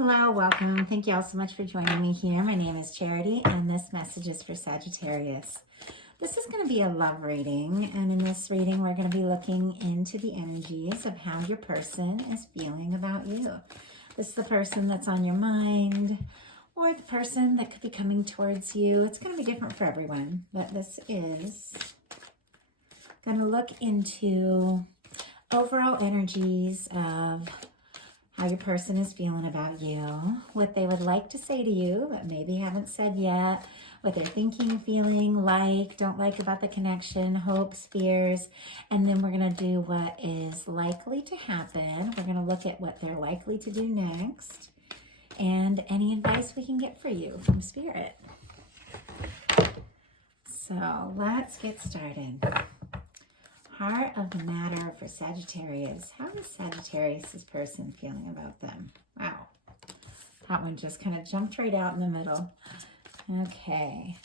Hello, welcome. Thank you all so much for joining me here. My name is Charity, and this message is for Sagittarius. This is going to be a love reading, and in this reading, we're going to be looking into the energies of how your person is feeling about you. This is the person that's on your mind, or the person that could be coming towards you. It's going to be different for everyone, but this is going to look into overall energies of how your person is feeling about you, what they would like to say to you, but maybe haven't said yet, what they're thinking, feeling, don't like about the connection, hopes, fears, and then we're going to do what is likely to happen. We're going to look at what they're likely to do next, and any advice we can get for you from Spirit. So let's get started. Heart of the matter for Sagittarius. How is Sagittarius' person feeling about them? Wow. That one just kind of jumped right out in the middle. Okay.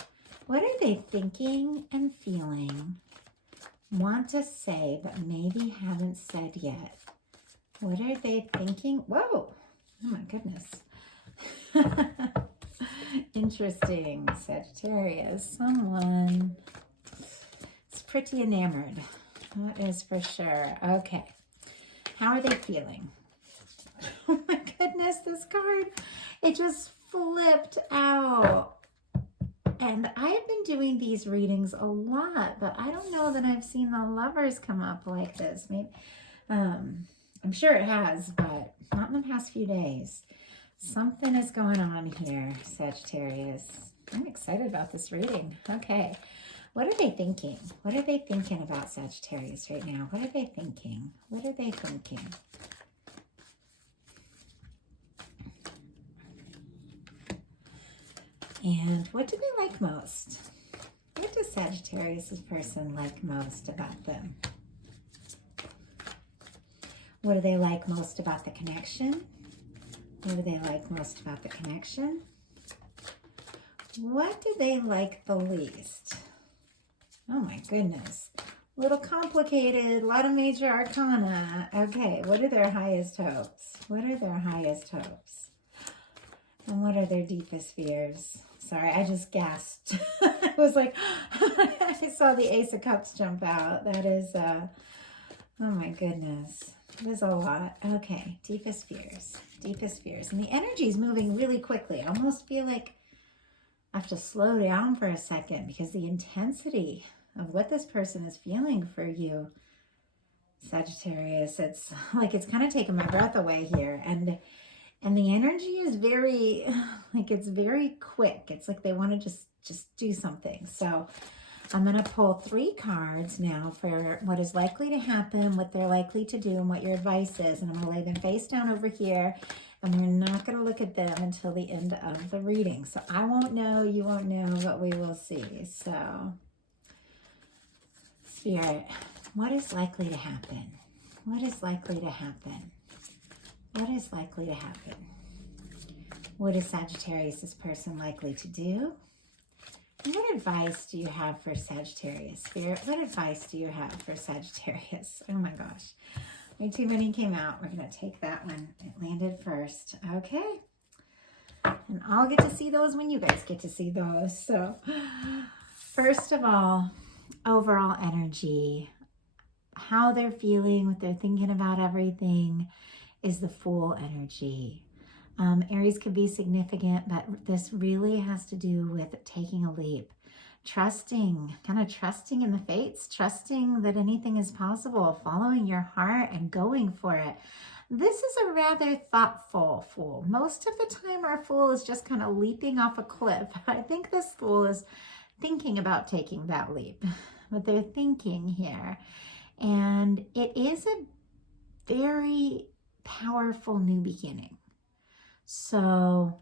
What are they thinking and feeling? Want to say, but maybe haven't said yet. What are they thinking? Whoa. Oh my goodness. Interesting. Sagittarius. Someone is pretty enamored. That is for sure. Okay. How are they feeling? Oh my goodness, this card, it just flipped out. And I have been doing these readings a lot, but I don't know that I've seen the lovers come up like this. Maybe, I'm sure it has, but not in the past few days. Something is going on here, Sagittarius. I'm excited about this reading. Okay. What are they thinking? What are they thinking about Sagittarius right now? What are they thinking? What are they thinking? And what do they like most? What does Sagittarius' person like most about them? What do they like most about the connection? What do they like most about the connection? What do they like the least? Oh my goodness. A little complicated, a lot of major arcana. Okay, what are their highest hopes? What are their highest hopes? And what are their deepest fears? Sorry, I just gasped. I was like, I saw the Ace of Cups jump out. That is, oh my goodness. There's a lot. Okay, deepest fears. Deepest fears. And the energy is moving really quickly. I almost feel like I have to slow down for a second because the intensity of what this person is feeling for you, Sagittarius, it's like it's kind of taking my breath away here. And the energy is very, like it's very quick. It's like they want to just do something. So I'm going to pull 3 cards now for what is likely to happen, what they're likely to do, and what your advice is. And I'm going to lay them face down over here. And we're not going to look at them until the end of the reading. So I won't know, you won't know, but we will see. So, Spirit, what is likely to happen? What is likely to happen? What is likely to happen? What is Sagittarius' person likely to do? And what advice do you have for Sagittarius? Spirit, what advice do you have for Sagittarius? Oh my gosh. Way too many came out. We're going to take that one. It landed first. Okay. And I'll get to see those when you guys get to see those. So, first of all, overall energy, how they're feeling, what they're thinking about everything is the Fool energy. Aries could be significant, but this really has to do with taking a leap. Trusting, kind of trusting in the fates, trusting that anything is possible, following your heart and going for it. This is a rather thoughtful Fool. Most of the time our Fool is just kind of leaping off a cliff. I think this Fool is thinking about taking that leap, but they're thinking here. And it is a very powerful new beginning. So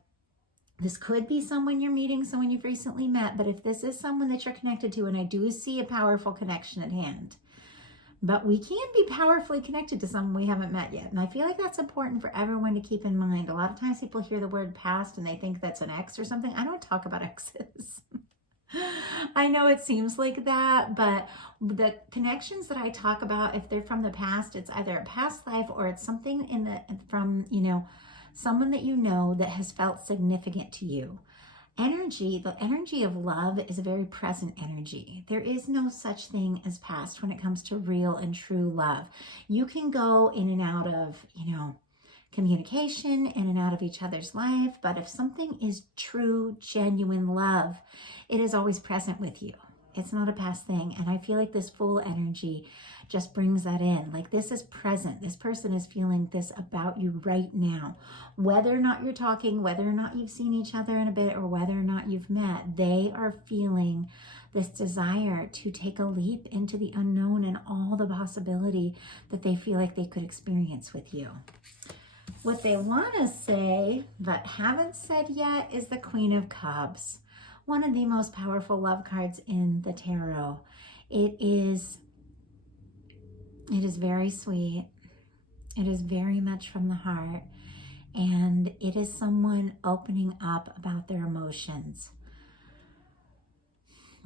this could be someone you're meeting, someone you've recently met, but if this is someone that you're connected to, and I do see a powerful connection at hand, but we can be powerfully connected to someone we haven't met yet. And I feel like that's important for everyone to keep in mind. A lot of times people hear the word past and they think that's an ex or something. I don't talk about exes. I know it seems like that, but the connections that I talk about, if they're from the past, it's either a past life or it's something from, someone that you know that has felt significant to you. The energy of love is a very present energy. There is no such thing as past when it comes to real and true love. You can go in and out of, communication, in and out of each other's life, but if something is true, genuine love, it is always present with you. It's not a past thing. And I feel like this full energy just brings that in. Like, this is present. This person is feeling this about you right now. Whether or not you're talking, whether or not you've seen each other in a bit, or whether or not you've met, they are feeling this desire to take a leap into the unknown and all the possibility that they feel like they could experience with you. What they want to say but haven't said yet is the Queen of Cups. One of the most powerful love cards in the tarot. It is very sweet. It is very much from the heart. And it is someone opening up about their emotions.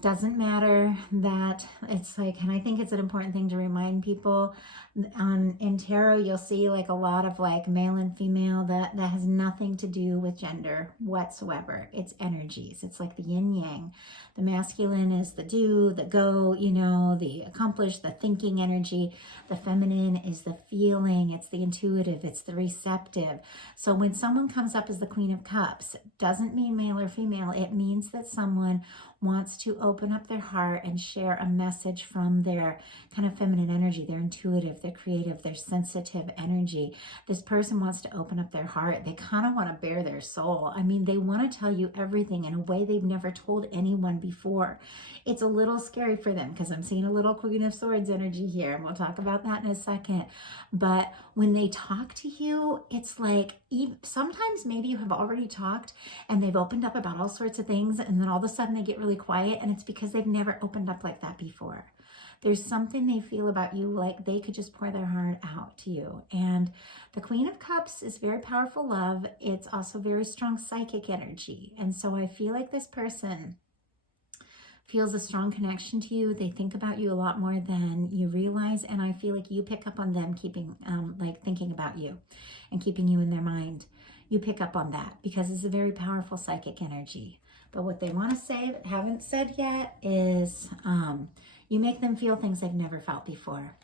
Doesn't matter that it's like, and I think it's an important thing to remind people, in tarot you'll see like a lot of like male and female that has nothing to do with gender whatsoever. It's energies. It's like the yin yang. The masculine is the do, the go, the accomplish, the thinking energy. The feminine is the feeling. It's the intuitive. It's the receptive. So when someone comes up as the Queen of Cups, doesn't mean male or female. It means that someone wants to open up their heart and share a message from their kind of feminine energy, their intuitive, their creative, their sensitive energy. This person wants to open up their heart. They kind of want to bare their soul. I mean, they want to tell you everything in a way they've never told anyone before. It's a little scary for them because I'm seeing a little Queen of Swords energy here, and we'll talk about that in a second. But when they talk to you, it's like, sometimes maybe you have already talked and they've opened up about all sorts of things, and then all of a sudden they get really quiet, and it's because they've never opened up like that before. There's something they feel about you, like they could just pour their heart out to you. And the Queen of Cups is very powerful love. It's also very strong psychic energy. And so I feel like this person feels a strong connection to you. They think about you a lot more than you realize. And I feel like you pick up on them thinking about you and keeping you in their mind. You pick up on that because it's a very powerful psychic energy. But what they want to say but haven't said yet is you make them feel things they've never felt before.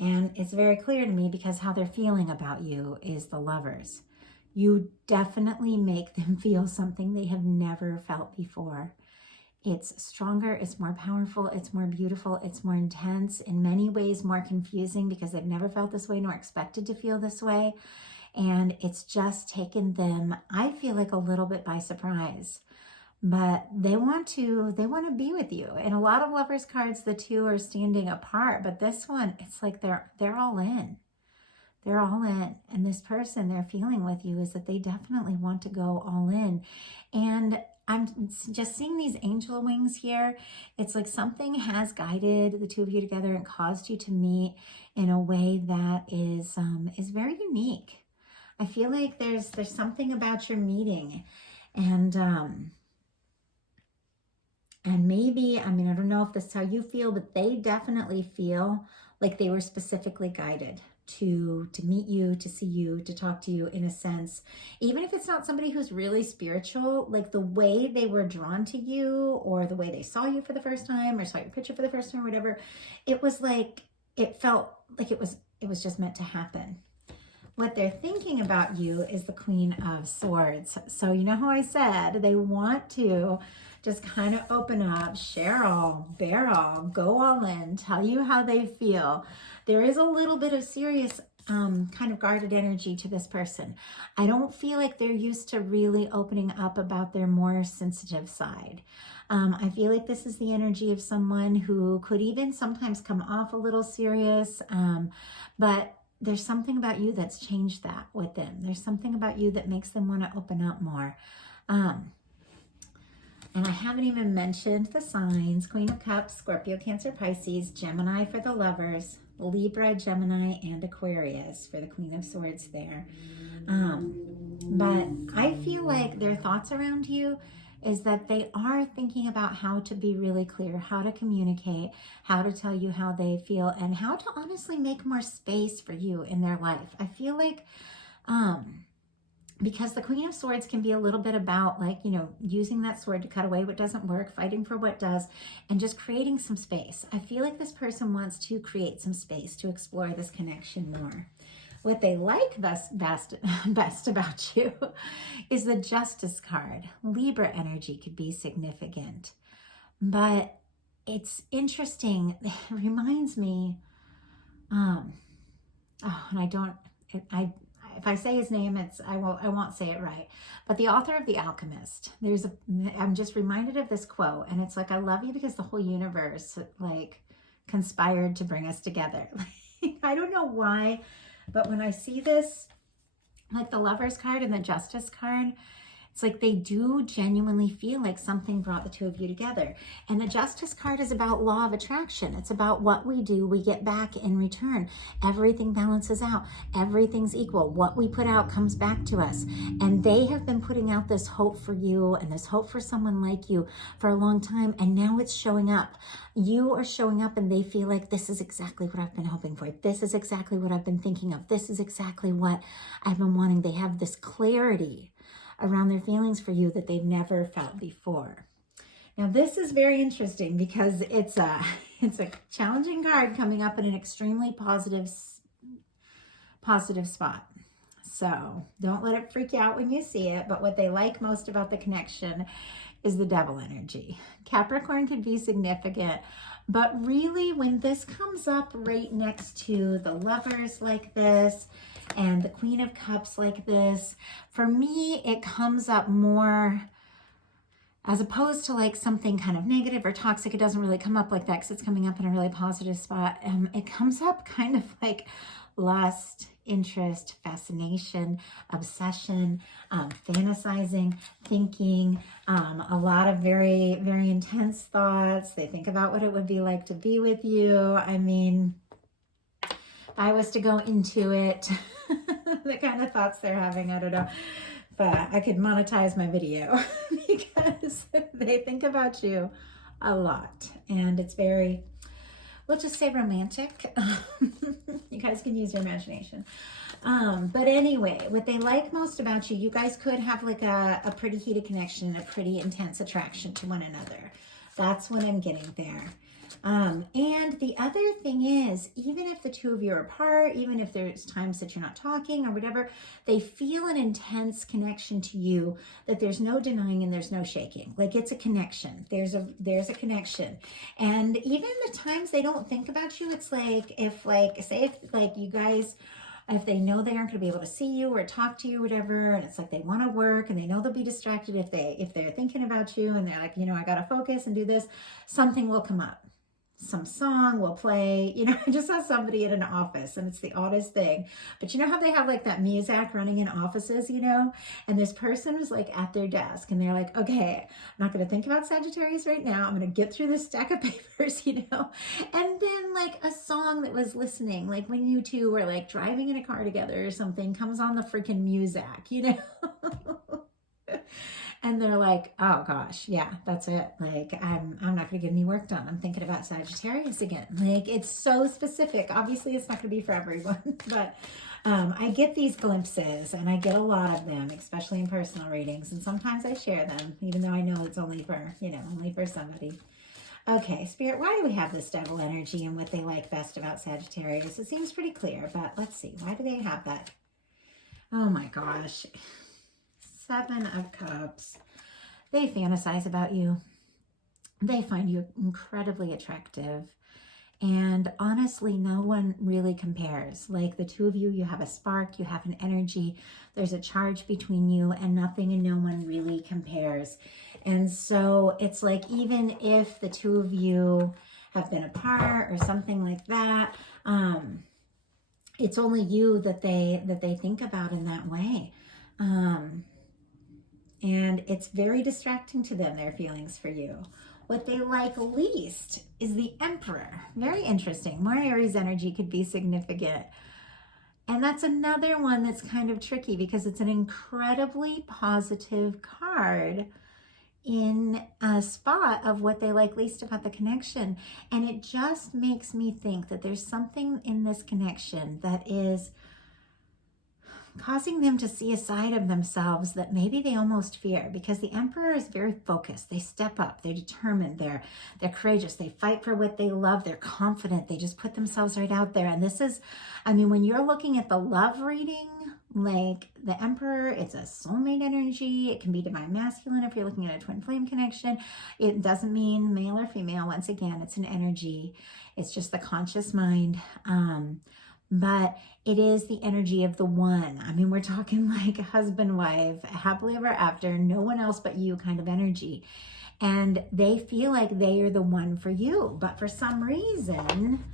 And it's very clear to me because how they're feeling about you is the Lovers. You definitely make them feel something they have never felt before. It's stronger, it's more powerful, it's more beautiful, it's more intense, in many ways more confusing because they've never felt this way nor expected to feel this way. And it's just taken them, I feel like, a little bit by surprise. But they want to be with you. In a lot of Lovers cards, the two are standing apart, but this one, it's like they're all in. They're all in. And this person they're feeling with you is that they definitely want to go all in. And I'm just seeing these angel wings here. It's like something has guided the two of you together and caused you to meet in a way that is very unique. I feel like there's something about your meeting, and maybe, I mean, I don't know if this is how you feel, but they definitely feel like they were specifically guided to meet you, to see you, to talk to you, in a sense. Even if it's not somebody who's really spiritual, like the way they were drawn to you, or the way they saw you for the first time, or saw your picture for the first time, or whatever, it was like, it felt like it was just meant to happen. What they're thinking about you is the Queen of Swords. So you know how I said they want to just kind of open up, share all, bear all, go all in, tell you how they feel. There is a little bit of serious kind of guarded energy to this person. I don't feel like they're used to really opening up about their more sensitive side. I feel like this is the energy of someone who could even sometimes come off a little serious, but there's something about you that's changed that with them. There's something about you that makes them want to open up more. And I haven't even mentioned the signs: Queen of Cups, Scorpio, Cancer, Pisces, Gemini for the Lovers, Libra, Gemini, and Aquarius for the Queen of Swords there. But I feel like their thoughts around you is that they are thinking about how to be really clear, how to communicate, how to tell you how they feel, and how to honestly make more space for you in their life. I feel like because the Queen of Swords can be a little bit about like, you know, using that sword to cut away what doesn't work, fighting for what does, and just creating some space. I feel like this person wants to create some space to explore this connection more. What they like best about you is the Justice card. Libra energy could be significant, but it's interesting. It reminds me, and I don't, if I say his name, I won't say it right. But the author of The Alchemist, I'm just reminded of this quote, and it's like, I love you because the whole universe like conspired to bring us together. I don't know why, but when I see this, like the Lovers card and the Justice card, it's like they do genuinely feel like something brought the two of you together. And the Justice card is about law of attraction. It's about what we do, we get back in return. Everything balances out. Everything's equal. What we put out comes back to us. And they have been putting out this hope for you and this hope for someone like you for a long time. And now it's showing up. You are showing up and they feel like this is exactly what I've been hoping for. This is exactly what I've been thinking of. This is exactly what I've been wanting. They have this clarity around their feelings for you that they've never felt before. Now this is very interesting because it's a challenging card coming up in an extremely positive spot. So don't let it freak you out when you see it, but what they like most about the connection is the Devil energy. Capricorn could be significant, but really when this comes up right next to the Lovers like this, and the Queen of Cups like this, for me, it comes up more as opposed to like something kind of negative or toxic. It doesn't really come up like that because it's coming up in a really positive spot. It comes up kind of like lust, interest, fascination, obsession, fantasizing, thinking, a lot of very, very intense thoughts. They think about what it would be like to be with you. I mean, if I was to go into it, the kind of thoughts they're having, I don't know, but I could monetize my video because they think about you a lot, and it's very, we'll just say romantic. You guys can use your imagination. But anyway, what they like most about you, you guys could have like a pretty heated connection, a pretty intense attraction to one another. That's what I'm getting there. And the other thing is, even if the two of you are apart, even if there's times that you're not talking or whatever, they feel an intense connection to you that there's no denying and there's no shaking. Like it's a connection. There's a connection. And even the times they don't think about you, it's like, if you guys, if they know they aren't going to be able to see you or talk to you, whatever, and it's like they want to work and they know they'll be distracted if they're thinking about you and they're like, you know, I got to focus and do this, something will come up. Some song will play. You know, I just saw somebody in an office and it's the oddest thing, but you know how they have like that music running in offices, you know, and this person was like at their desk and they're like, okay, I'm not going to think about Sagittarius right now. I'm going to get through this stack of papers, you know, and then like a song that was listening, like when you two were like driving in a car together or something, comes on the freaking music, you know. And they're like, oh gosh, yeah, that's it. Like, I'm not going to get any work done. I'm thinking about Sagittarius again. Like, it's so specific. Obviously, it's not going to be for everyone, but I get these glimpses and I get a lot of them, especially in personal readings. And sometimes I share them, even though I know it's only for, you know, only for somebody. Okay, Spirit, why do we have this Devil energy and what they like best about Sagittarius? It seems pretty clear, but let's see. Why do they have that? Oh my gosh. 7 of Cups. They fantasize about you. They find you incredibly attractive. And honestly, no one really compares. Like the two of you, you have a spark, you have an energy, there's a charge between you, and nothing and no one really compares. And so it's like, even if the two of you have been apart or something like that, it's only you that they think about in that way. And it's very distracting to them, their feelings for you. What they like least is the Emperor. Very interesting. More Aries energy could be significant. And that's another one that's kind of tricky because it's an incredibly positive card in a spot of what they like least about the connection. And it just makes me think that there's something in this connection that is causing them to see a side of themselves that maybe they almost fear, because the Emperor is very focused. They step up, they're determined, they're courageous, they fight for what they love, they're confident, they just put themselves right out there. And this is, I mean, when you're looking at the love reading, like the Emperor, it's a soulmate energy. It can be divine masculine if you're looking at a twin flame connection. It doesn't mean male or female. Once again, it's an energy. It's just the conscious mind. But it is the energy of the one. I mean, we're talking like husband, wife, happily ever after, no one else but you kind of energy. And they feel like they are the one for you. But for some reason,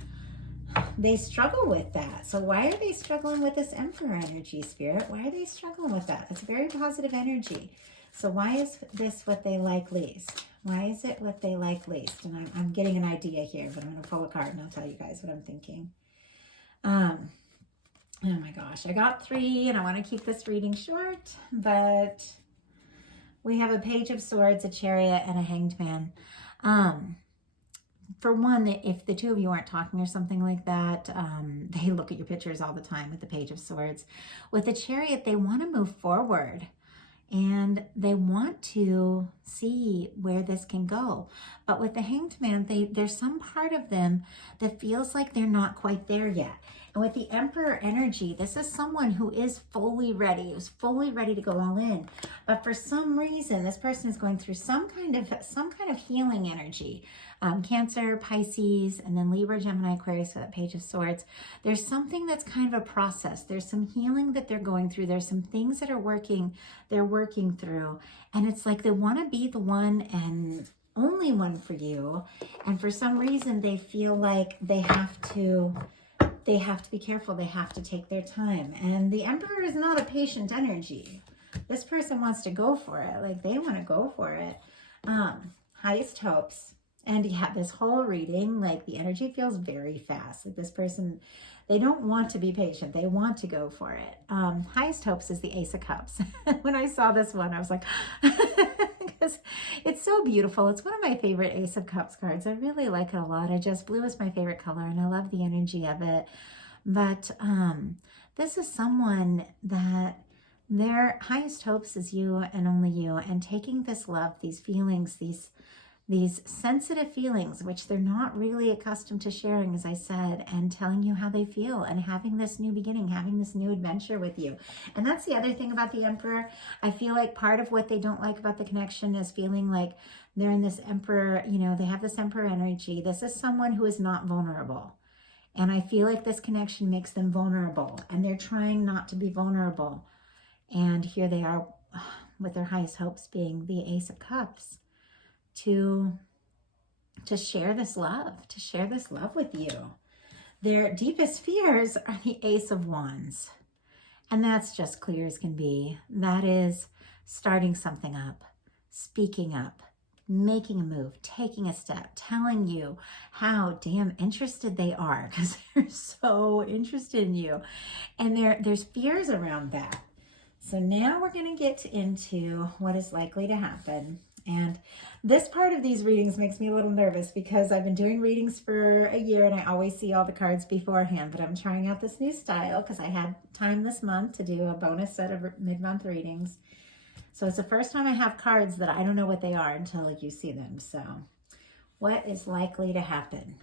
they struggle with that. So why are they struggling with this Emperor energy, Spirit? Why are they struggling with that? It's very positive energy. So why is this what they like least? Why is it what they like least? And I'm getting an idea here, but I'm going to pull a card and I'll tell you guys what I'm thinking. Oh my gosh, I got 3 and I want to keep this reading short, but we have a Page of Swords, a Chariot, and a Hanged Man. For one, if the two of you aren't talking or something like that, they look at your pictures all the time with the Page of Swords. With the Chariot, they want to move forward and they want to see where this can go. But with the Hanged Man, there's some part of them that feels like they're not quite there yet. And with the Emperor energy, this is someone who is fully ready, who's fully ready to go all in. But for some reason, this person is going through some kind of healing energy. Cancer, Pisces, and then Libra, Gemini, Aquarius, with that Page of Swords. There's something that's kind of a process. There's some healing that they're going through. There's some things that they're working through. And it's like they want to be the one and only one for you. And for some reason, they feel like they have to be careful. They have to take their time. And the Emperor is not a patient energy. This person wants to go for it. Like, they want to go for it. Highest hopes. And yeah, this whole reading, like, the energy feels very fast. Like, this person, they don't want to be patient. They want to go for it. Highest hopes is the Ace of Cups. When I saw this one, I was like, because it's so beautiful. It's one of my favorite Ace of Cups cards. I really like it a lot. Blue is my favorite color, and I love the energy of it. But this is someone that their highest hopes is you and only you, and taking this love, these feelings, these sensitive feelings, which they're not really accustomed to sharing, as I said, and telling you how they feel and having this new beginning, having this new adventure with you. And that's the other thing about the Emperor. I feel like part of what they don't like about the connection is feeling like they're in this Emperor, you know, they have this Emperor energy. This is someone who is not vulnerable. And I feel like this connection makes them vulnerable, and they're trying not to be vulnerable. And here they are with their highest hopes being the Ace of Cups. To share this love, with you. Their deepest fears are the Ace of Wands. And that's just clear as can be. That is starting something up, speaking up, making a move, taking a step, telling you how damn interested they are, because they're so interested in you. And there's fears around that. So now we're going to get into what is likely to happen. And this part of these readings makes me a little nervous, because I've been doing readings for a year and I always see all the cards beforehand, but I'm trying out this new style because I had time this month to do a bonus set of mid-month readings. So it's the first time I have cards that I don't know what they are until you see them. So what is likely to happen?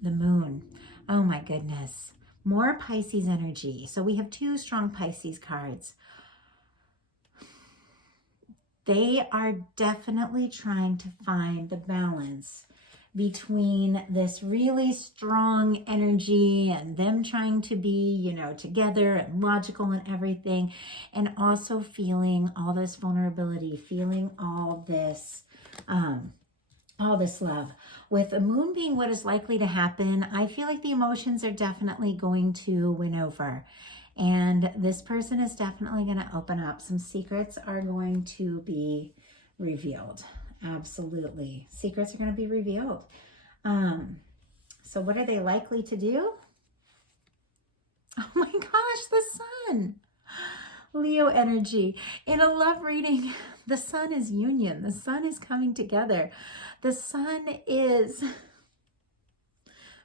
The Moon. Oh my goodness. More Pisces energy. So we have 2 strong Pisces cards. They are definitely trying to find the balance between this really strong energy and them trying to be, you know, together and logical and everything, and also feeling all this vulnerability, feeling all this love. With the Moon being what is likely to happen, I feel like the emotions are definitely going to win over. And this person is definitely going to open up. Some secrets are going to be revealed. Absolutely. Secrets are going to be revealed. So what are they likely to do? Oh my gosh, the Sun. Leo energy. In a love reading, the Sun is union. The Sun is coming together. The Sun is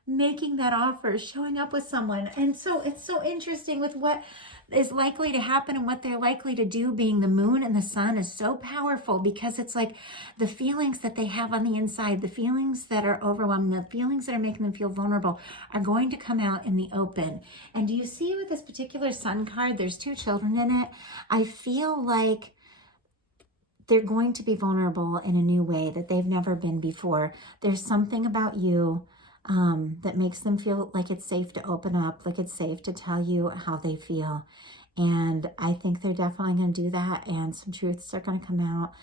making that offer, showing up with someone. And so it's so interesting with what is likely to happen and what they're likely to do. Being the moon and the sun is so powerful, because it's like the feelings that they have on the inside, the feelings that are overwhelming, the feelings that are making them feel vulnerable are going to come out in the open. And do you see with this particular sun card, there's 2 children in it. I feel like they're going to be vulnerable in a new way that they've never been before. There's something about you that makes them feel like it's safe to open up, like it's safe to tell you how they feel. And I think they're definitely going to do that, and some truths are going to come out.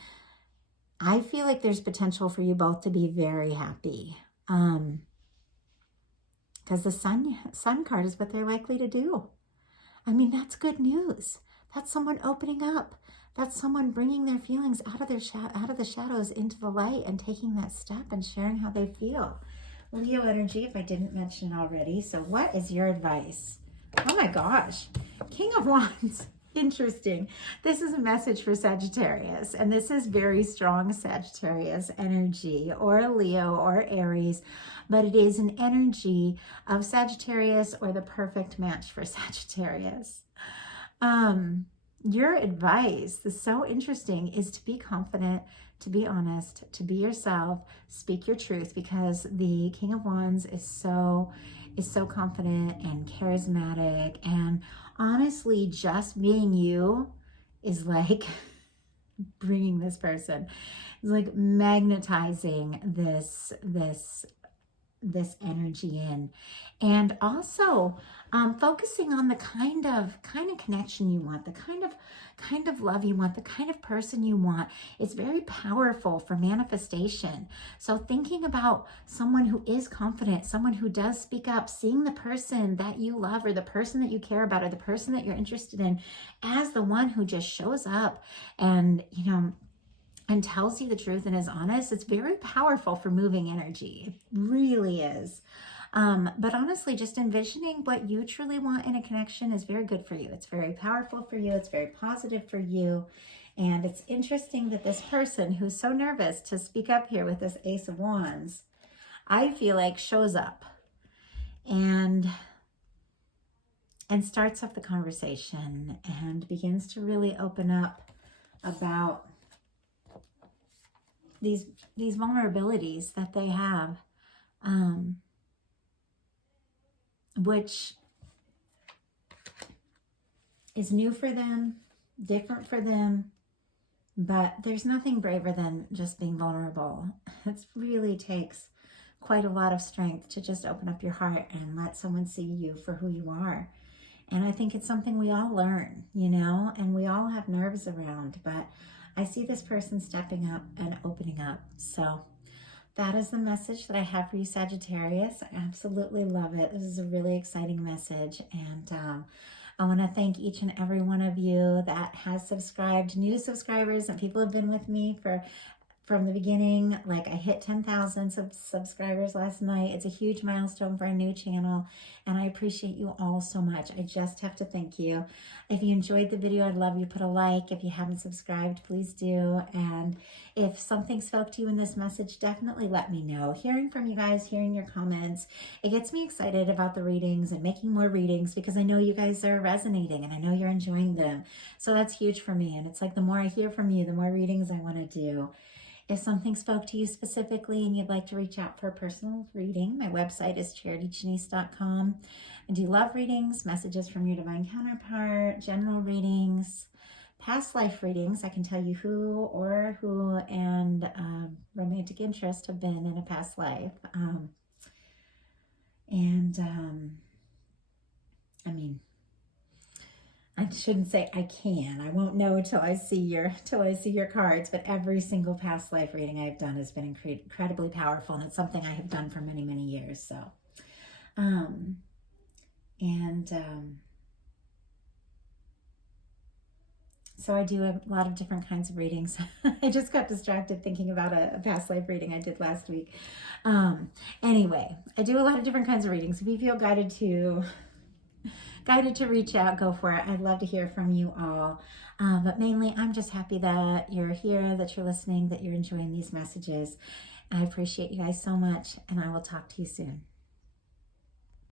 I feel like there's potential for you both to be very happy, because the sun card is what they're likely to do. I mean, that's good news. That's someone opening up. That's someone bringing their feelings out of the shadows into the light and taking that step and sharing how they feel. Leo energy, if I didn't mention it already. So what is your advice? Oh my gosh. King of Wands. Interesting. This is a message for Sagittarius, and this is very strong Sagittarius energy, or Leo or Aries, but it is an energy of Sagittarius, or the perfect match for Sagittarius. Your advice, this is so interesting, is to be confident, to be honest, to be yourself, speak your truth, because the King of Wands is so confident and charismatic, and honestly, just being you is like bringing this person, is like magnetizing this energy in. And also focusing on the kind of connection you want, the kind of love you want, the kind of person you want. It's very powerful for manifestation. So thinking about someone who is confident, someone who does speak up, seeing the person that you love, or the person that you care about, or the person that you're interested in, as the one who just shows up and, you know, and tells you the truth and is honest. It's very powerful for moving energy. It really is. But honestly, just envisioning what you truly want in a connection is very good for you. It's very powerful for you. It's very positive for you. And it's interesting that this person who's so nervous to speak up here with this Ace of Wands, I feel like shows up and starts up the conversation and begins to really open up about these vulnerabilities that they have, which is new for them, different for them, but there's nothing braver than just being vulnerable. It really takes quite a lot of strength to just open up your heart and let someone see you for who you are. And I think it's something we all learn, you know, and we all have nerves around, but I see this person stepping up and opening up. So that is the message that I have for you, Sagittarius. I absolutely love it. This is a really exciting message. And I want to thank each and every one of you that has subscribed, new subscribers, and people have been with me from the beginning. Like, I hit 10,000 subscribers last night. It's a huge milestone for our new channel, and I appreciate you all so much. I just have to thank you. If you enjoyed the video, I'd love you to put a like. If you haven't subscribed, please do. And if something spoke to you in this message, definitely let me know. Hearing from you guys, hearing your comments, it gets me excited about the readings and making more readings, because I know you guys are resonating and I know you're enjoying them. So that's huge for me. And it's like, the more I hear from you, the more readings I want to do. If something spoke to you specifically and you'd like to reach out for a personal reading, my website is charityjanice.com. I do love readings, messages from your divine counterpart, general readings, past life readings. I can tell you who and romantic interest have been in a past life. I mean, I shouldn't say I can. I won't know until I see your cards, but every single past life reading I've done has been incredibly powerful, and it's something I have done for many, many years. So, so I do a lot of different kinds of readings. I just got distracted thinking about a past life reading I did last week. Anyway, I do a lot of different kinds of readings. If you feel guided to reach out, go for it. I'd love to hear from you all. But mainly, I'm just happy that you're here, that you're listening, that you're enjoying these messages. I appreciate you guys so much, and I will talk to you soon.